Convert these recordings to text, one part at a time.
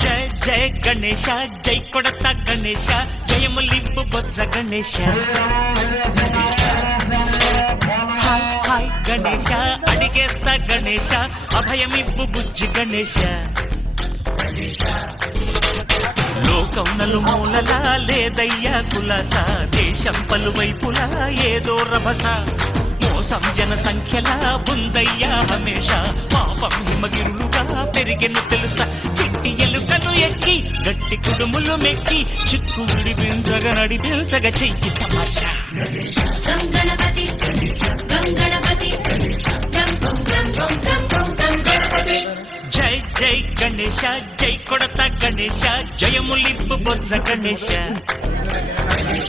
జయ జయ గణేశ జై కొడత గణేశ జయములింపు బొజ్జ Ganesha hi hi Ganesha అడిగేస్తా Ganesha అభయమివ్వు బుజ్జి గణేశ లోకం నలుమూలలా లేదయ్యా కులాస దేశం పలువైపులా ఏదో రభస మోసం జన సంఖ్యలా బుందయ్యా హమేష పాపం హిమగిరులుగా పెరిగెను తెలుసా చిట్టి ఎలుకను ఎక్కి గట్టి కుడుములు మెక్కి చిక్కు విడిపించగా నడిపించగా చెయ్యి తమాషా గణపతి గణపతి జై జై గణేశ జై కొడత గణేశ జయములింపు బొజ్జ గణేశ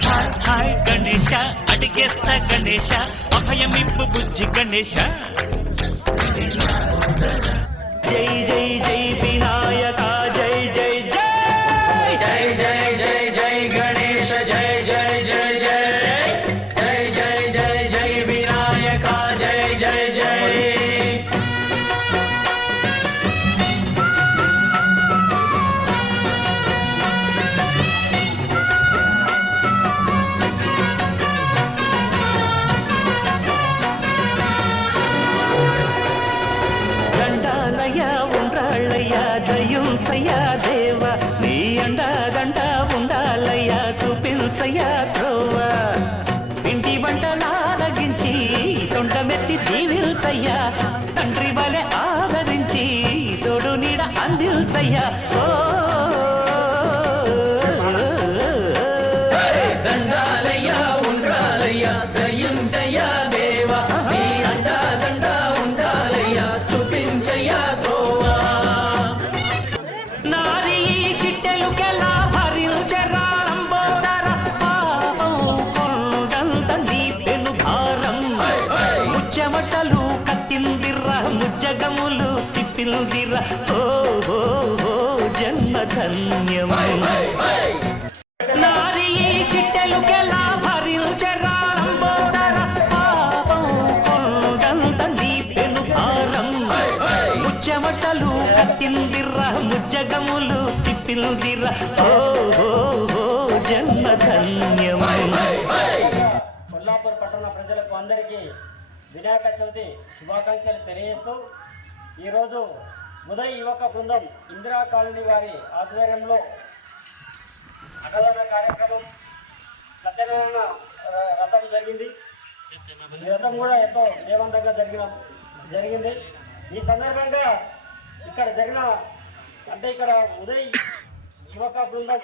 హాయ్ హాయ్ గణేశ అడిగేస్తా గణేశ అభయమిప్పు బుజ్జి గణేశ జై జై జై వినాయక జై జై జై జై జై జై జై గణేశ జై జై జై జై జై జై జై జై వినాయక జై జై జై దయుంచయ్యా దేవ నీ అండదండ ఉండాలయ్యా చూపించయ్యా త్రోవ ఇంటి వంటలారగించి తొండమెత్తి దీవిల్చయ్యా తండ్రి వలె ఆదరించి తోడు నీడ అందిల్చయ్యా ఓ దండాలయ్యా ఉండాలయ్యా దయుంచయ్యా దేవ నీ అండదండ ఉండాలయ్యా చూపించయ్యా త్రోవా నారీ చిట్టెలుకెలా భరించరాంబోదర పాపం కొండంత నీ పెను భారం ముచ్చమటలు కట్టిందిర్ర ముజ్జగములు తిప్పిందిర్ర ఓ జన్మధన్యం నారీ చిట్టెలుకెలా భరించరాంబోదర పాపం కొండంత నీ పెను భారం ముచ్చమటలు కట్టిందిర్ర ముజ్జగములు తిప్పిందిర్ర ఓ జన్మధన్యం కొల్లాపూర్ పట్టణ ప్రజలకు అందరికీ వినాయక చవితి శుభాకాంక్షలు తెలియజేస్తూ ఈరోజు ఉదయ్ యువక బృందం ఇందిరా కాలనీ వారి ఆధ్వర్యంలో అన్నదాన కార్యక్రమం సత్యనారాయణ రథం జరిగింది. ఈ రథం కూడా ఎంతో దేవంతంగా జరిగింది. ఈ సందర్భంగా ఇక్కడ జరిగిన ఇక్కడ ఉదయ్ యువక బృందం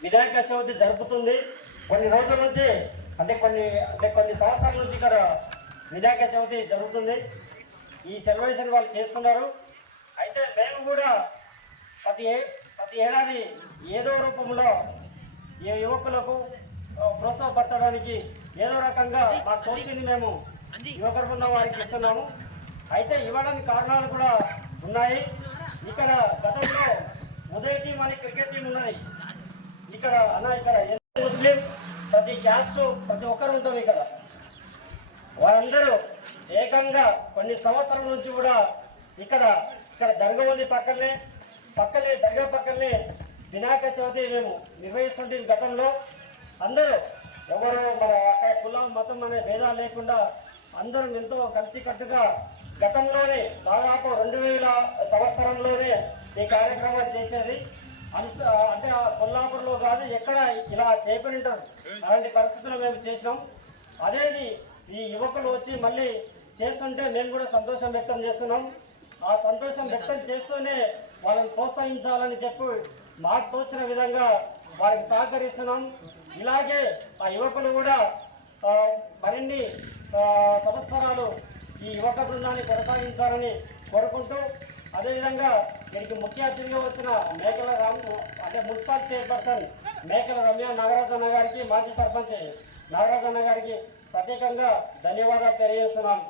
వినాయక చవితి జరుపుతుంది. కొన్ని రోజుల నుంచి కొన్ని సంవత్సరాల నుంచి ఇక్కడ వినాయక చవితి జరుగుతుంది. ఈ సెలబ్రేషన్ వాళ్ళు చేస్తున్నారు. అయితే మేము కూడా ప్రతి ఏడాది ఏదో రూపంలో ఈ యువకులకు ప్రోత్సాహపరచడానికి ఏదో రకంగా మాకు తోచింది మేము యువక బృందం వారికి ఇస్తున్నాము. అయితే ఇవ్వడానికి కారణాలు కూడా ఉన్నాయి. ఇక్కడ గతంలో ఉదయ్ టీం అని క్రికెట్ టీం ఉన్నది. ఇక్కడ ముస్లిం ప్రతి క్యాస్ట్ ప్రతి ఒక్కరు ఉంటారు. వారందరూ ఏకంగా కొన్ని సంవత్సరాల నుంచి కూడా ఇక్కడ దర్గా ఉంది. పక్కనే దర్గా పక్కనే వినాయక చవితి మేము నిర్వహిస్తుంటే గతంలో అందరూ ఎవరు మన అక్కడ కులం మతం అనే భేదాలు లేకుండా అందరం ఎంతో కలిసికట్టుగా గతంలోనే దాదాపు 2000 సంవత్సరంలోనే ఈ కార్యక్రమాన్ని చేసేది. అంటే కొల్లాపూర్లో కాదు ఎక్కడ ఇలా చేయబడి ఉంటారు. అలాంటి పరిస్థితులు మేము చేసినాం. అదేది ఈ యువకులు వచ్చి మళ్ళీ చేస్తుంటే మేము కూడా సంతోషం వ్యక్తం చేస్తున్నాం. ఆ సంతోషం వ్యక్తం చేస్తూనే వాళ్ళని ప్రోత్సహించాలని చెప్పి మాకు తోచిన విధంగా వారికి సహకరిస్తున్నాం. ఇలాగే ఆ యువకులు కూడా మరిన్ని సంవత్సరాలు ఈ యువక బృందాన్ని కొనసాగించాలని కోరుకుంటూ, అదేవిధంగా వీరికి ముఖ్య అతిథిగా వచ్చిన మేకల మున్సిపల్ చైర్పర్సన్ మేకల రమ్య నాగరాజన్న గారికి, మాజీ సర్పంచ్ నాగరాజన్న గారికి ప్రత్యేకంగా ధన్యవాదాలు తెలియజేస్తున్నాం.